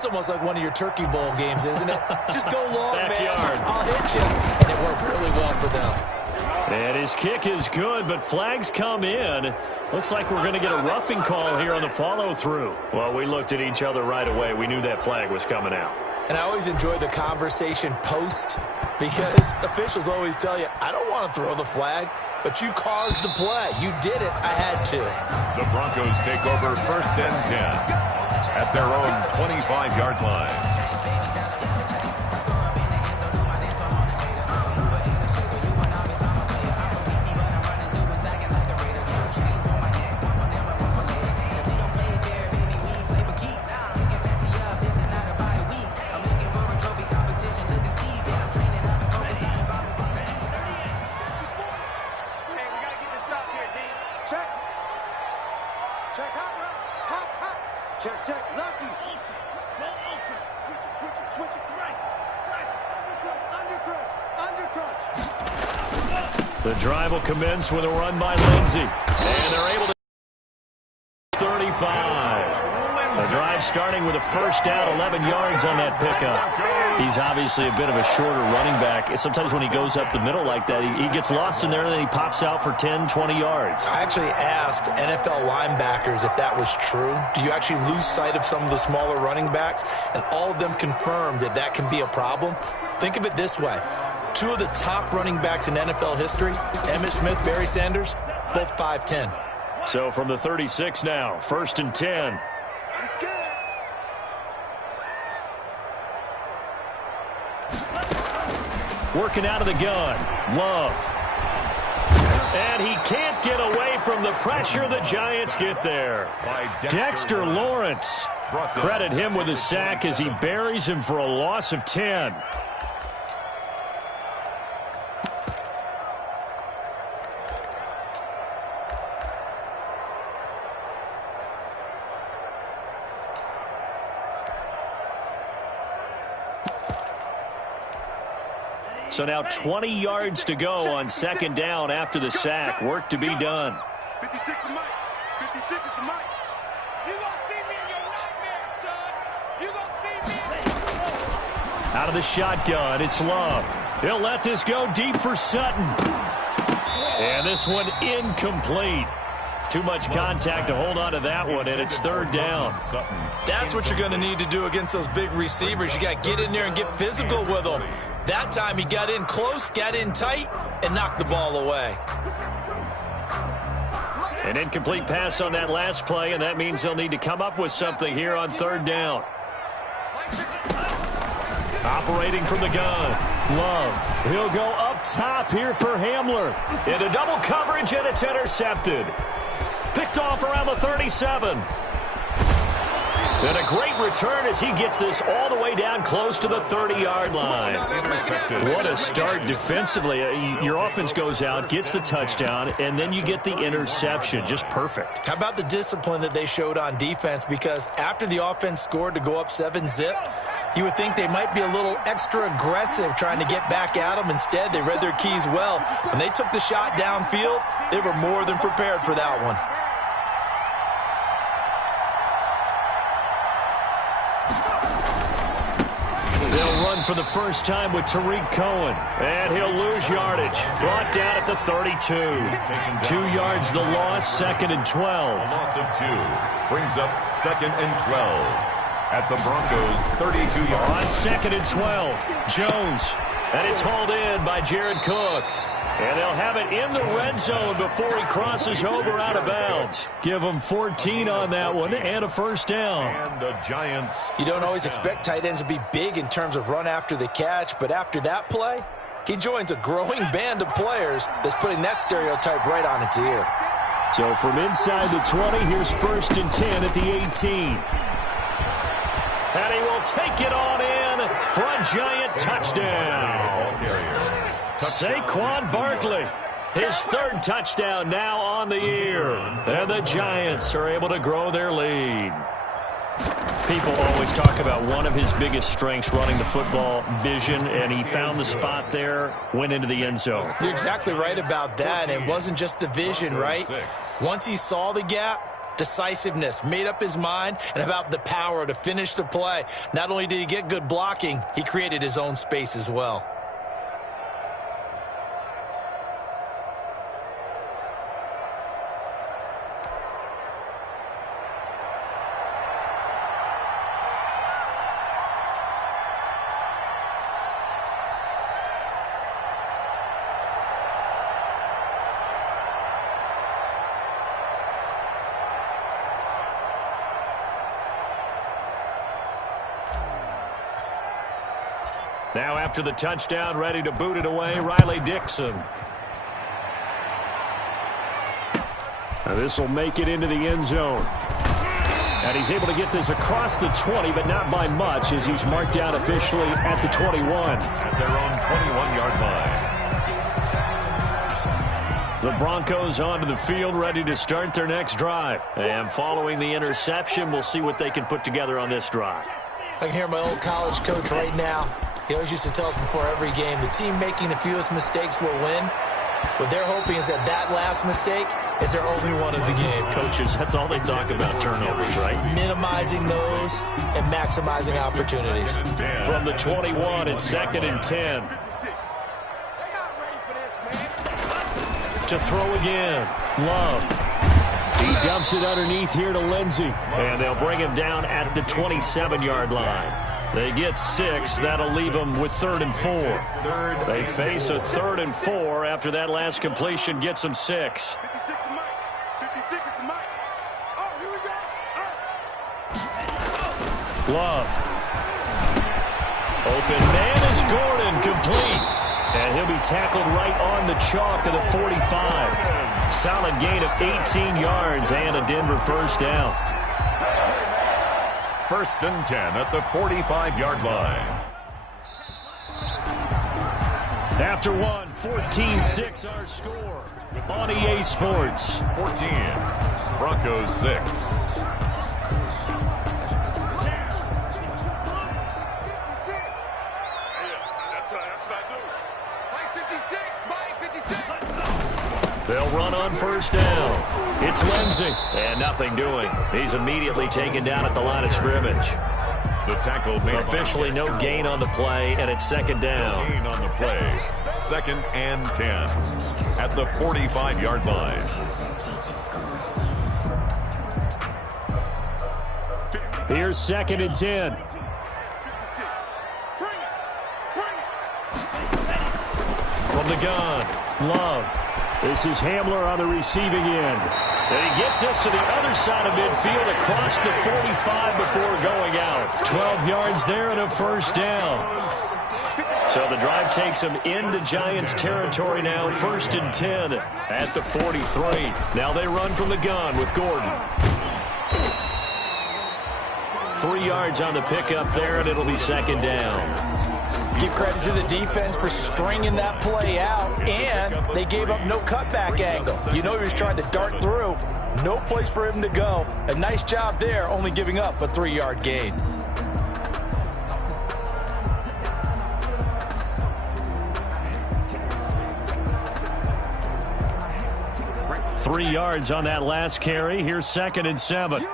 That's almost like one of your Turkey Bowl games, isn't it? Just go long, Backyard. man. I'll hit you. And it worked really well for them. And his kick is good, but flags come in. Looks like we're going to get a roughing call here on the follow-through. Well, we looked at each other right away. We knew that flag was coming out. And I always enjoy the conversation post because officials always tell you, I don't want to throw the flag, but you caused the play. You did it. I had to. The Broncos take over 1st and 10 at their own 25-yard line. The drive will commence with a run by Lindsey. And they're able to 35. The drive starting with a first down, 11 yards on that pickup. He's obviously a bit of a shorter running back. Sometimes when he goes up the middle like that, he gets lost in there and then he pops out for 10, 20 yards. I actually asked NFL linebackers if that was true. Do you actually lose sight of some of the smaller running backs? And all of them confirmed that that can be a problem. Think of it this way. Two of the top running backs in NFL history, Emmitt Smith, Barry Sanders, both 5'10". So from the 36 now, 1st and 10. Working out of the gun, Love. And he can't get away from the pressure. The Giants get there. Dexter Lawrence. Credit him with a sack as he buries him for a loss of 10. So now 20 yards to go on 2nd down after the sack. Work to be done. 56 is Mike. 56 is the Mike. You gonna see me in your nightmares, son. You gonna see me. Out of the shotgun, it's Love. He'll let this go deep for Sutton. And this one incomplete. Too much contact to hold on to that one, and it's 3rd down. That's what you're going to need to do against those big receivers. You got to get in there and get physical with them. That time he got in close, got in tight, and knocked the ball away. An incomplete pass on that last play, and that means they'll need to come up with something here on 3rd down. Operating from the gun, Love. He'll go up top here for Hamler. Into double coverage, and it's intercepted. Picked off around the 37. And a great return as he gets this all the way down close to the 30-yard line. What a start defensively. Your offense goes out, gets the touchdown, and then you get the interception. Just perfect. How about the discipline that they showed on defense? Because after the offense scored to go up 7-zip, you would think they might be a little extra aggressive trying to get back at them. Instead, they read their keys well. When they took the shot downfield, they were more than prepared for that one. They'll run for the first time with Tariq Cohen. And he'll lose yardage. Brought down at the 32. 2 yards the loss, 2nd and 12. A loss of 2 brings up 2nd and 12 at the Broncos' 32-yard. On 2nd and 12, Jones. And it's hauled in by Jared Cook. And they'll have it in the red zone before he crosses over out of bounds. Give him 14 on that one and a first down. And the Giants. You don't always expect tight ends to be big in terms of run after the catch, but after that play, he joins a growing band of players that's putting that stereotype right on its ear. So from inside the 20, here's 1st and 10 at the 18. And he will take it on in for a Giant touchdown. Saquon Barkley, his 3rd touchdown now on the year. And the Giants are able to grow their lead. People always talk about one of his biggest strengths, running the football, vision, and he found the spot there, went into the end zone. You're exactly right about that. It wasn't just the vision, right? Once he saw the gap, decisiveness, made up his mind, and about the power to finish the play. Not only did he get good blocking, he created his own space as well. Now after the touchdown, ready to boot it away, Riley Dixon. Now this will make it into the end zone. And he's able to get this across the 20, but not by much, as he's marked down officially at the 21. At their own 21-yard line. The Broncos onto the field, ready to start their next drive. And following the interception, we'll see what they can put together on this drive. I can hear my old college coach right now. He always used to tell us before every game, the team making the fewest mistakes will win. What they're hoping is that that last mistake is their only one of the game. Coaches, that's all they talk about, turnovers, right? Minimizing those and maximizing opportunities. From the 21, it's 2nd and 10. To throw again. Love. He dumps it underneath here to Lindsey. And they'll bring him down at the 27-yard line. They get 6. That'll leave them with 3rd and 4. They face a 3rd and 4 after that last completion gets them 6. 56 to Mike. 56 to Mike. Oh, here we go. Love. Open man is Gordon, complete. And he'll be tackled right on the chalk of the 45. Solid gain of 18 yards and a Denver first down. 1st and 10 at the 45-yard line. After one, 14-6 our score on EA Sports. 14, Broncos 6. 56. That's what I do. Mike 56. Mike 56. They'll run on first down. It's Lindsey. And nothing doing. He's immediately taken down at the line of scrimmage. The tackle made Officially no gain on the play, and it's 2nd down. Gain on the play. 2nd and 10 at the 45-yard line. Here's 2nd and 10. 56. Bring it. Bring it. From the gun, Love. This is Hamler on the receiving end. And he gets us to the other side of midfield across the 45 before going out. 12 yards there and a first down. So the drive takes him into Giants territory now. 1st and 10 at the 43. Now they run from the gun with Gordon. 3 yards on the pickup there, and it'll be 2nd down. Give credit to the defense for stringing that play out, and they gave up no cutback angle. You know he was trying to dart through. No place for him to go. A nice job there, only giving up a 3-yard gain. Three yards on that last carry. Here's 2nd and 7. You.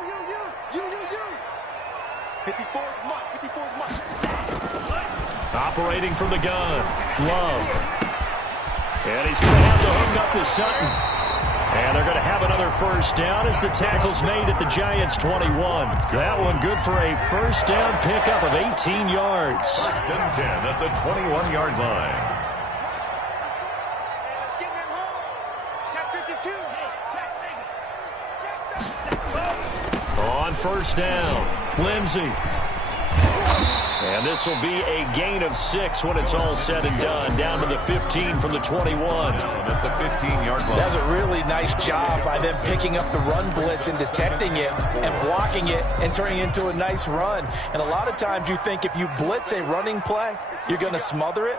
54 is Mike. 54 is Mike. Operating from the gun. Love. And he's going to have to hook up to Sutton. And they're going to have another first down as the tackle's made at the Giants' 21. That one good for a first down pickup of 18 yards. 1st and 10 at the 21-yard line. Let's get them home. Check 52. On first down, Lindsey. And this will be a gain of 6 when it's all said and done. Down to the 15 from the 21. At the 15-yard line. That was a really nice job by them picking up the run blitz and detecting it and blocking it and turning it into a nice run. And a lot of times you think if you blitz a running play, you're going to smother it.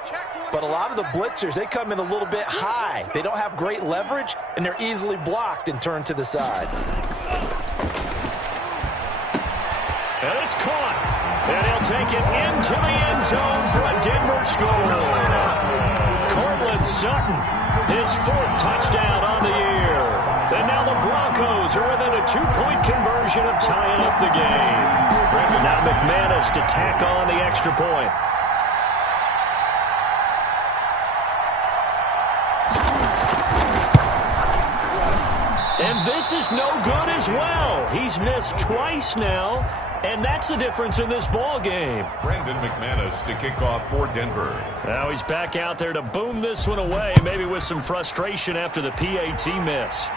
But a lot of the blitzers, they come in a little bit high. They don't have great leverage, and they're easily blocked and turned to the side. And it's caught. And he'll take it into the end zone for a Denver score. Cortland Sutton, his 4th touchdown on the year. And now the Broncos are within a 2-point conversion of tying up the game. Now McManus to tack on the extra point. And this is no good as well. He's missed twice now, and that's the difference in this ball game. Brandon McManus to kick off for Denver. Now he's back out there to boom this one away, maybe with some frustration after the PAT miss.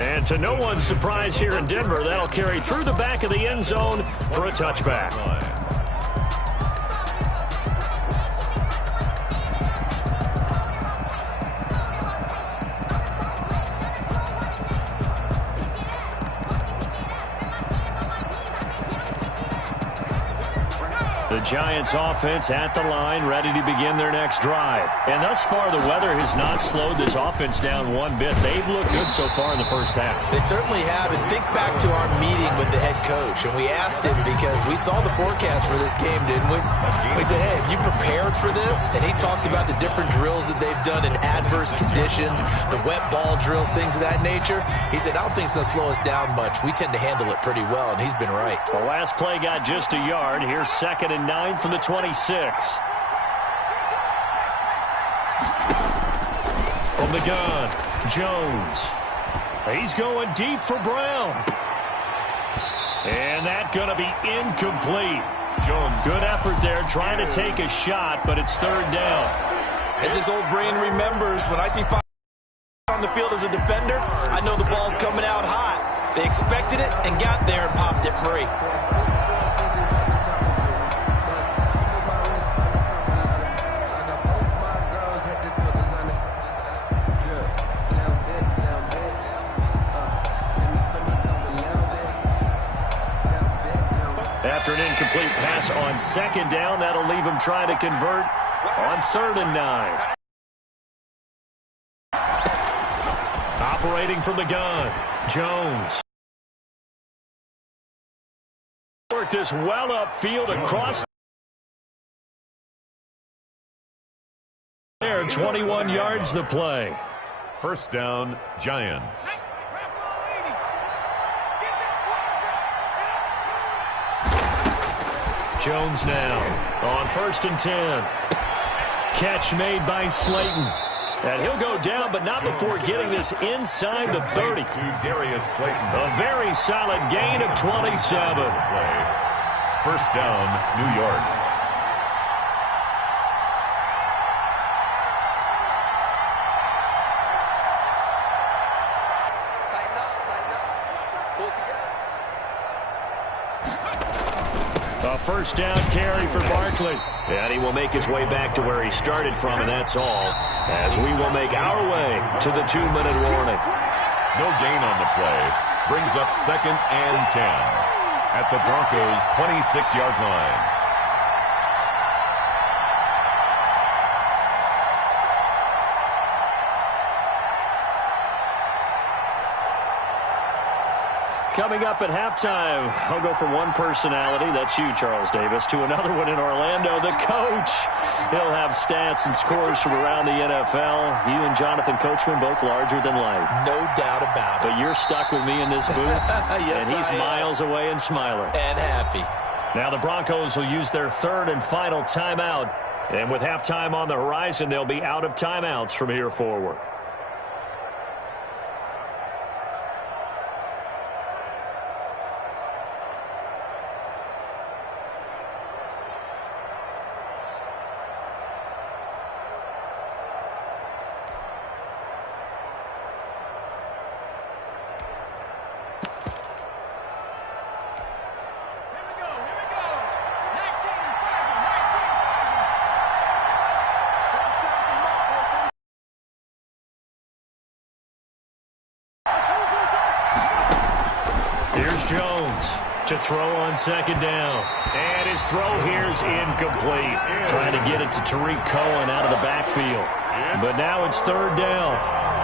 And to no one's surprise here in Denver, that'll carry through the back of the end zone for a touchback. The Giants offense at the line, ready to begin their next drive. And thus far, the weather has not slowed this offense down one bit. They've looked good so far in the first half. They certainly have. And think back to our meeting with the head coach. And we asked him because we saw the forecast for this game, didn't we? We said, hey, have you prepared for this? And he talked about the different drills that they've done in adverse conditions, the wet ball drills, things of that nature. He said, I don't think it's going to slow us down much. We tend to handle it pretty well, and he's been right. The last play got just a yard. Here's 2nd and 9 from the 26. From the gun, Jones. He's going deep for Brown. And that's going to be incomplete. Jones, good effort there, trying to take a shot, but it's 3rd down. As his old brain remembers, when I see 5 on the field as a defender, I know the ball's coming out hot. They expected it and got there and popped it free. After an incomplete pass on 2nd down, that'll leave him trying to convert on 3rd and 9. Operating from the gun, Jones. Work this well upfield across there. 21 yards the play. 1st down, Giants. Jones now on 1st and 10. Catch made by Slayton. And he'll go down, but not before getting this inside the 30. Darius Slayton. A very solid gain of 27. 1st down, New York. A 1st down carry for Barkley. And he will make his way back to where he started from, and that's all, as we will make our way to the 2-minute warning. No gain on the play. Brings up 2nd and 10 at the Broncos' 26-yard line. Coming up at halftime, I'll go from one personality, that's you, Charles Davis, to another one in Orlando, the coach. He'll have stats and scores from around the NFL. You and Jonathan Coachman, both larger than life. No doubt about it. But you're stuck with me in this booth, yes, and he's miles away and smiling. And happy. Now the Broncos will use their 3rd and final timeout. And with halftime on the horizon, they'll be out of timeouts from here forward. Here's Jones to throw on 2nd down. And his throw here's incomplete. Trying to get it to Tariq Cohen out of the backfield. But now it's 3rd down.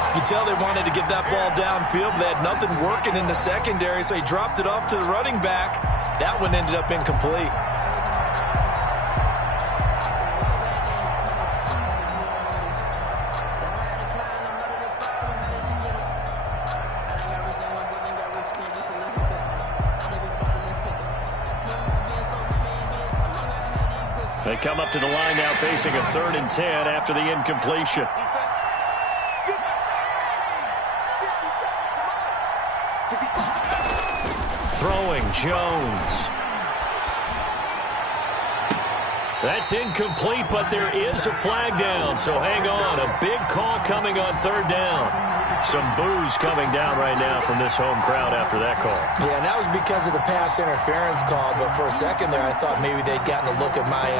You can tell they wanted to get that ball downfield. They had nothing working in the secondary, so he dropped it off to the running back. That one ended up incomplete. They come up to the line now facing a 3rd and 10 after the incompletion. Throwing Jones. That's incomplete, but there is a flag down, so hang on. A big call coming on 3rd down. Some boos coming down right now from this home crowd after that call. Yeah, and that was because of the pass interference call, but for a second there I thought maybe they'd gotten a look at my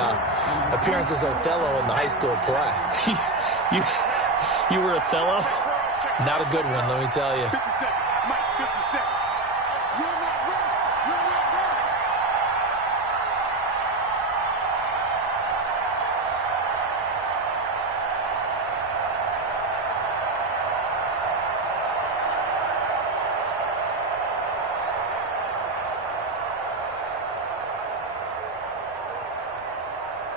appearance as Othello in the high school play. You were Othello? Not a good one, let me tell you. 50 seconds. Mike, 50 seconds. You're not ready. You're not ready.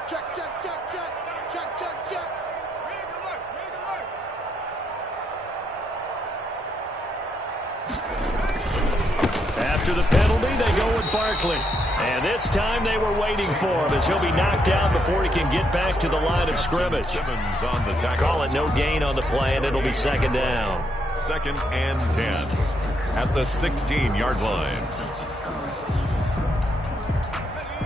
Check, check, check, check. Check, check, check. Rig alert, rig alert. After the penalty, they go with Barkley. And this time they were waiting for him as he'll be knocked down before he can get back to the line of scrimmage. Simmons on the tackle. Call it no gain on the play, and it'll be 2nd down. 2nd and 10 at the 16-yard line.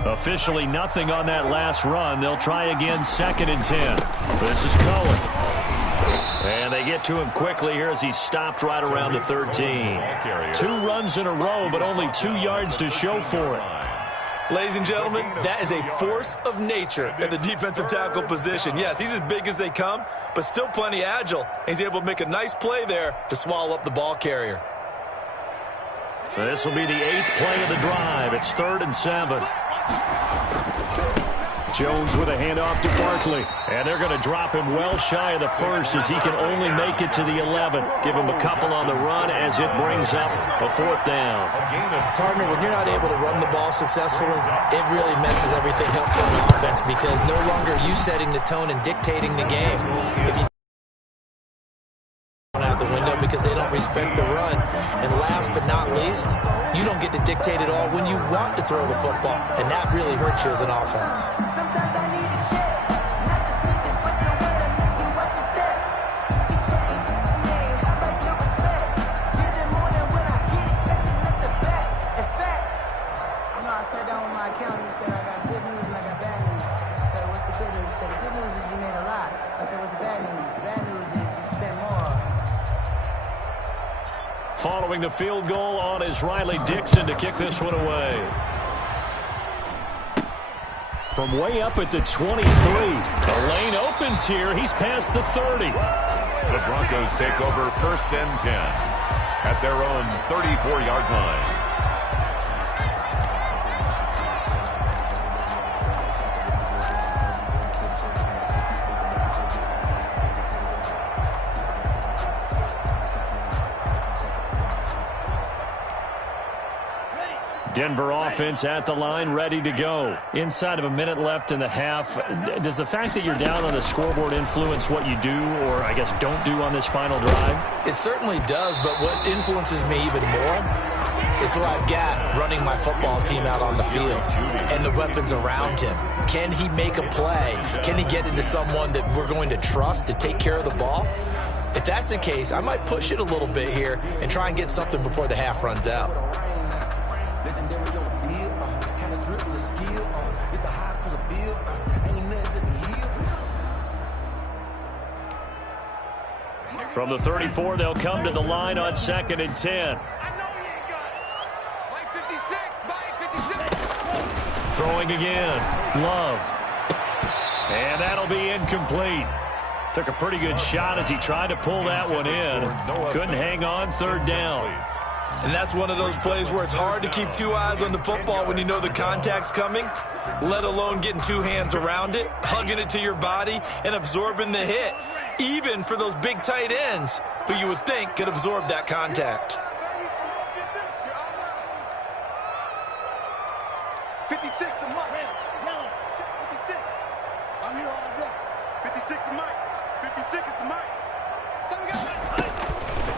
Officially nothing on that last run. They'll try again 2nd and 10. This is Cohen. And they get to him quickly here as he's stopped right around the 13. 2 runs in a row, but only 2 yards to show for it. Ladies and gentlemen, that is a force of nature at the defensive tackle position. Yes, he's as big as they come, but still plenty agile. He's able to make a nice play there to swallow up the ball carrier. This will be the 8th play of the drive. It's 3rd and 7. Jones with a handoff to Barkley. And they're going to drop him well shy of the 1st as he can only make it to the 11. Give him a couple on the run as it brings up a 4th down. Partner, when you're not able to run the ball successfully, it really messes everything up for an offense because no longer are you setting the tone and dictating the game. If you out the window because they don't respect the run. And last but not least, you don't get to dictate it all when you want to throw the football. And that really hurts you as an offense. Following the field goal on is Riley Dixon to kick this one away. From way up at the 23. The lane opens here. He's past the 30. The Broncos take over 1st and 10 at their own 34-yard line. Denver offense at the line, ready to go. Inside of a minute left in the half. Does the fact that you're down on the scoreboard influence what you do, or I guess don't do on this final drive? It certainly does, but what influences me even more is who I've got running my football team out on the field and the weapons around him. Can he make a play? Can he get into someone that we're going to trust to take care of the ball? If that's the case, I might push it a little bit here and try and get something before the half runs out. From the 34, they'll come to the line on 2nd and 10. I know he ain't got it. Mike 56, Mike 56. Throwing again. Love. And that'll be incomplete. Took a pretty good shot as he tried to pull that one in. Couldn't hang on, 3rd down. And that's one of those plays where it's hard to keep 2 eyes on the football when you know the contact's coming, let alone getting 2 hands around it, hugging it to your body, and absorbing the hit, even for those big tight ends who you would think could absorb that contact. 56 to Mike. 56. I'm here all day. 56 to Mike. 56 is to Mike.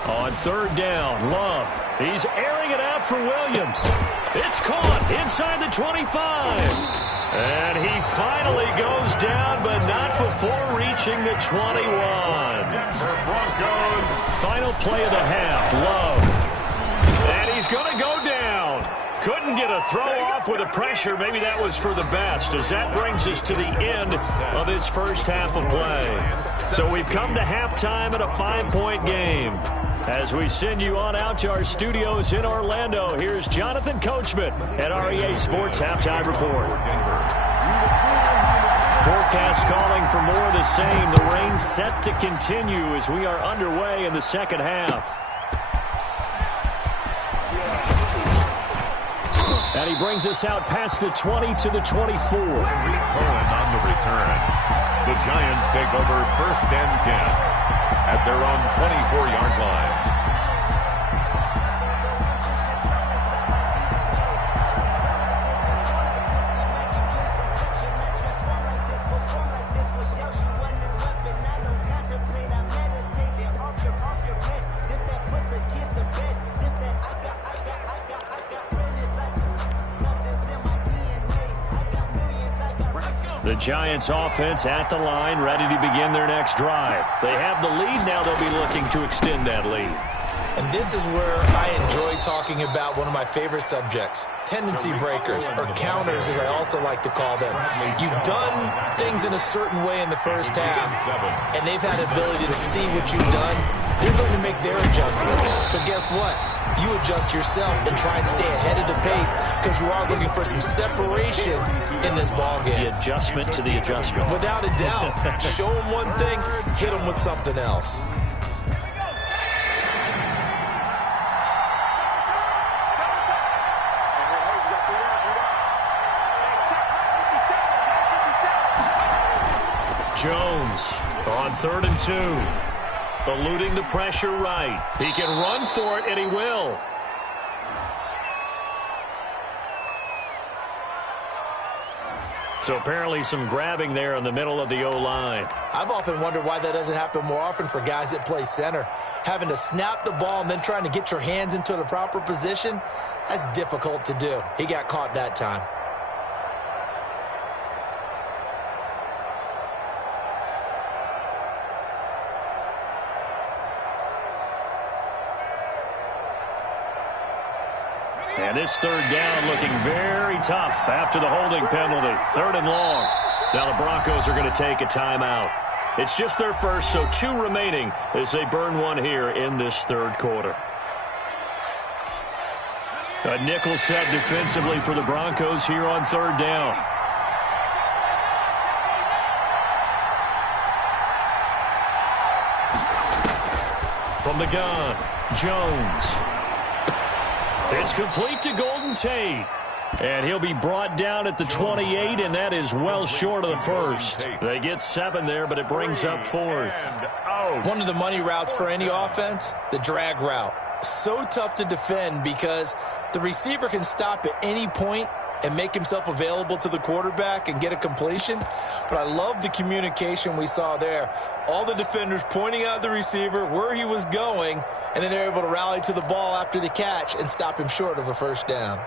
On 3rd down, Love. He's airing it out for Williams. It's caught inside the 25. And he finally goes down, but not before reaching the 21. Denver Broncos. Final play of the half, Love. And he's going to go down. Couldn't get a throw off with the pressure. Maybe that was for the best, as that brings us to the end of this first half of play. So we've come to halftime at a 5-point game. As we send you on out to our studios in Orlando, here's Jonathan Coachman at REA Sports Halftime Report. Forecast calling for more of the same. The rain set to continue as we are underway in the second half. And he brings us out past the 20 to the 24. Cohen on the return. The Giants take over 1st and 10 at their own 24-yard line. The Giants offense at the line, ready to begin their next drive. They have the lead. Now they'll be looking to extend that lead. And this is where I enjoy talking about one of my favorite subjects, tendency breakers, or counters as I also like to call them. You've done things in a certain way in the first half, and they've had the ability to see what you've done. They're going to make their adjustments. So guess what? You adjust yourself and try and stay ahead of the pace because you are looking for some separation in this ball game. The adjustment to the adjustment. Without a doubt. Show them one thing, hit them with something else. Jones on 3rd and 2. Eluding the pressure right. He can run for it, and he will. So apparently some grabbing there in the middle of the O-line. I've often wondered why that doesn't happen more often for guys that play center. Having to snap the ball and then trying to get your hands into the proper position, that's difficult to do. He got caught that time. And this 3rd down looking very tough after the holding penalty. 3rd and long. Now the Broncos are going to take a timeout. It's just their first, so 2 remaining as they burn one here in this 3rd quarter. A nickel set defensively for the Broncos here on 3rd down. From the gun, Jones. It's complete to Golden Tate. And he'll be brought down at the 28, and that is well short of the first. They get 7 there, but it brings up 4th. One of the money routes for any offense, the drag route. So tough to defend because the receiver can stop at any point and make himself available to the quarterback and get a completion. But I love the communication we saw there. All the defenders pointing out the receiver, where he was going, and then they're able to rally to the ball after the catch and stop him short of a first down.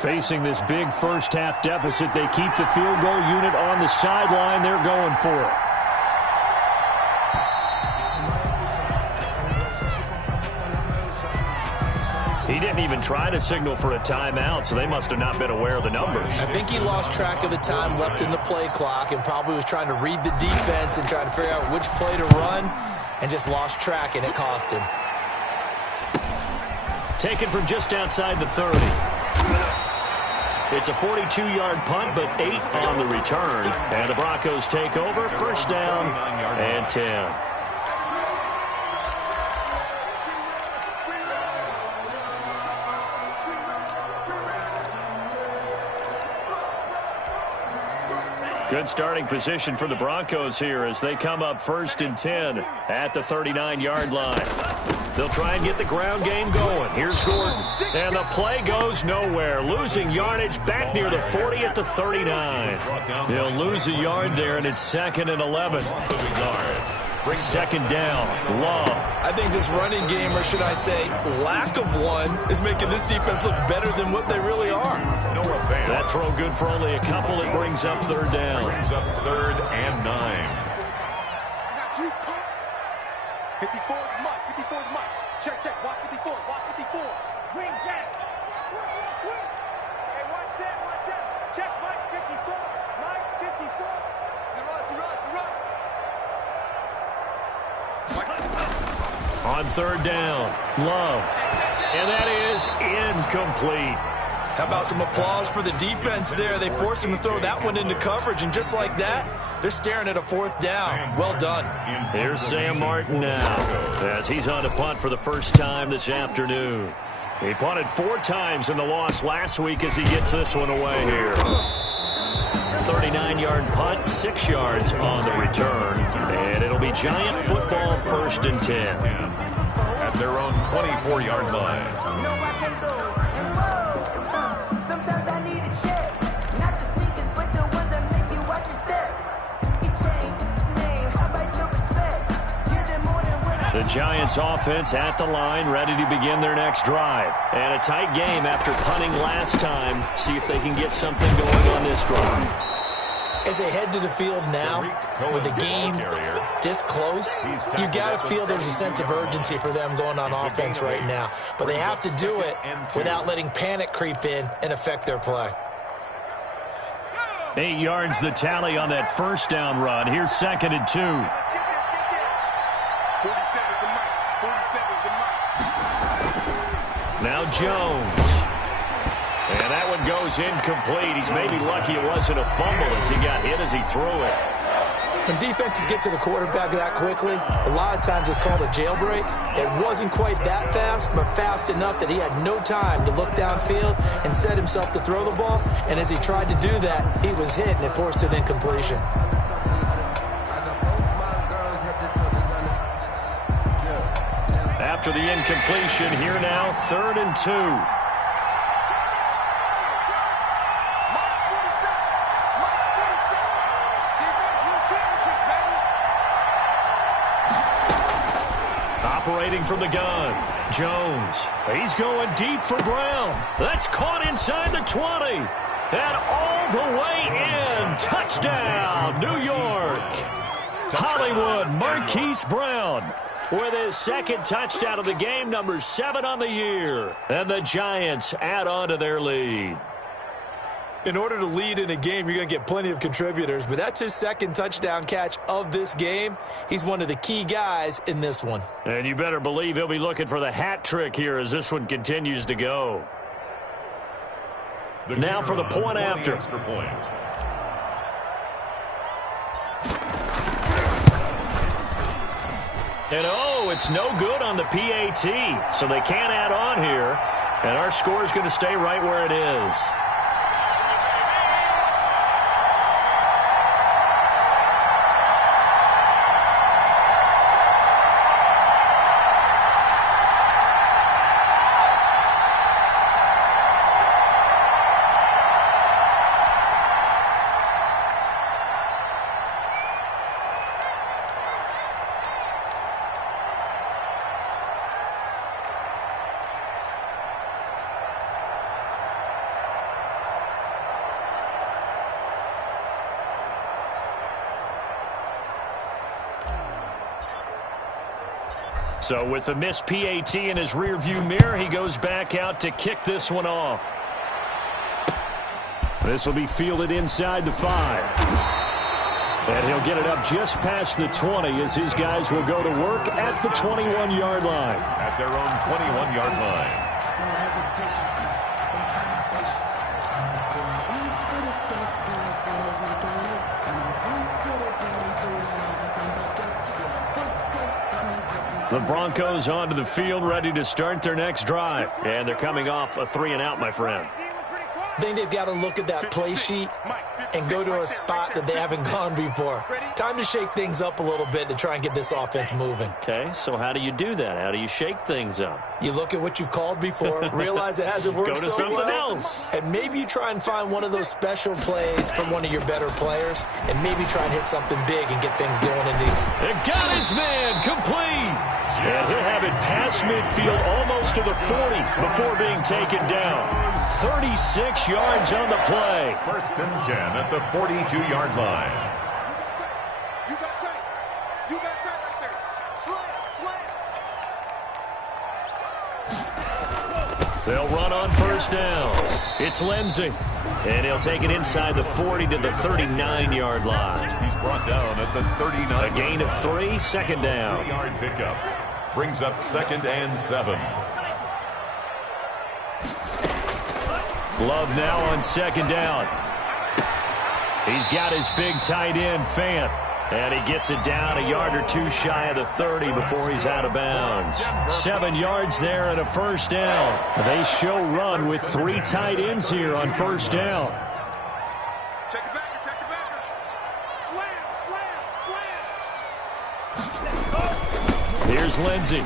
Facing this big first-half deficit, they keep the field goal unit on the sideline. They're going for it. He didn't even try to signal for a timeout, so they must have not been aware of the numbers. I think he lost track of the time left in the play clock and probably was trying to read the defense and trying to figure out which play to run and just lost track, and it cost him. Taken from just outside the 30. It's a 42-yard punt, but 8 on the return. And the Broncos take over, first down and 10. Good starting position for the Broncos here as they come up first and 10 at the 39-yard line. They'll try and get the ground game going. Here's Gordon. And the play goes nowhere. Losing yardage back near the 40 at the 39. They'll lose a yard there, and it's 2nd and 11. Second down, Love. I think this running game, or should I say lack of one, is making this defense look better than what they really are. That throw good for only a couple. It brings up third down. Brings up 3rd and 9. I got you, punk. 54 is Mike. 54 is Mike. Check, check. Watch 54. Watch 54. Green jack. Hey, watch that. Watch that. Check Mike 54. Mike 54. You run, you run, you run. On third down, Love. And that is incomplete. How about some applause for the defense there? They forced him to throw that one into coverage, and just like that, they're staring at a 4th down. Well done. Here's Sam Martin now as he's on to punt for the first time this afternoon. He punted 4 times in the loss last week as he gets this one away here. 39-yard punt, 6 yards on the return. And it'll be Giant football, 1st and 10. At their own 24-yard line. Sometimes I need a check, not the sneakers, but the ones that make you watch your step. You change name, how about your respect? Give them more than what The Giants offense at the line, ready to begin their next drive. And a tight game after punting last time. See if they can get something going on this drive. As they head to the field now, with the game this close, you got to feel there's a sense of urgency for them going on offense right now. But they have to do it without letting panic creep in and affect their play. 8 yards the tally on that first down run. Here's 2nd and 2. 47 is the mic. 47 is the mic. Now Jones. And that one goes incomplete. He's maybe lucky it wasn't a fumble as he got hit as he threw it. When defenses get to the quarterback that quickly, a lot of times it's called a jailbreak. It wasn't quite that fast, but fast enough that he had no time to look downfield and set himself to throw the ball. And as he tried to do that, he was hit, and it forced an incompletion. After the incompletion, here now, 3rd and 2. Operating from the gun, Jones. He's going deep for Brown. That's caught inside the 20. And all the way in. Touchdown, New York. Hollywood Marquise Brown with his 2nd touchdown of the game, number 7 on the year. And the Giants add on to their lead. In order to lead in a game, you're going to get plenty of contributors, but that's his 2nd touchdown catch of this game. He's one of the key guys in this one. And you better believe he'll be looking for the hat trick here as this one continues to go. Now for the point after. Extra point. And oh, it's no good on the PAT, so they can't add on here. And our score is going to stay right where it is. So with the missed PAT in his rearview mirror, he goes back out to kick this one off. This will be fielded inside the 5. And he'll get it up just past the 20 as his guys will go to work at the 21-yard line. At their own 21-yard line. The Broncos onto the field, ready to start their next drive. And they're coming off a 3-and-out, my friend. I think they've got to look at that play sheet and go to a spot that they haven't gone before. Time to shake things up a little bit to try and get this offense moving. Okay, so how do you do that? How do you shake things up? You look at what you've called before, realize it hasn't worked Go to so something well, else. and maybe you try and find one of those special plays from one of your better players, and maybe try and hit something big and get things going in these. It got his man complete. And he'll have it past midfield almost to the 40 before being taken down. 36 yards on the play. 1st and 10 at the 42-yard line. You got tight. You got tight right there. Slam. They'll run on 1st down. It's Lindsey. And he'll take it inside the 40 to the 39-yard line. He's brought down at the 39. A gain of 3, 2nd down. 3-yard pickup. Brings up 2nd and 7. Love now on 2nd down. He's got his big tight end, Fant. And he gets it down a yard or 2 shy of the 30 before he's out of bounds. 7 yards there and a 1st down. They show run with 3 tight ends here on 1st down. Take it back. Take it back. Slam. Here's Lindsey.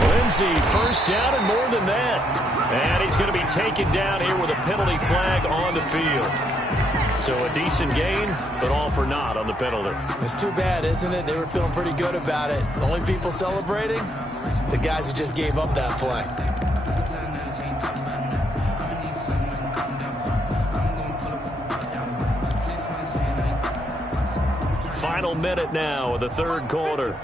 Lindsey, 1st down and more than that. And he's going to be taken down here with a penalty flag on the field. So a decent gain, but all for naught on the penalty. It's too bad, isn't it? They were feeling pretty good about it. The only people celebrating? The guys who just gave up that play. Final minute now of the 3rd quarter.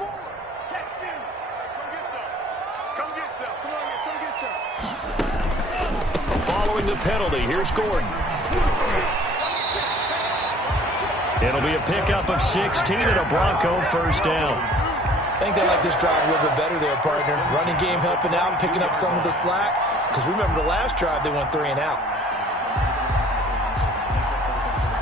Following the penalty, here's Gordon. It'll be a pickup of 16 and a Bronco 1st down. I think they like this drive a little bit better there, partner. Running game helping out, picking up some of the slack. Because remember the last drive, they went 3-and-out.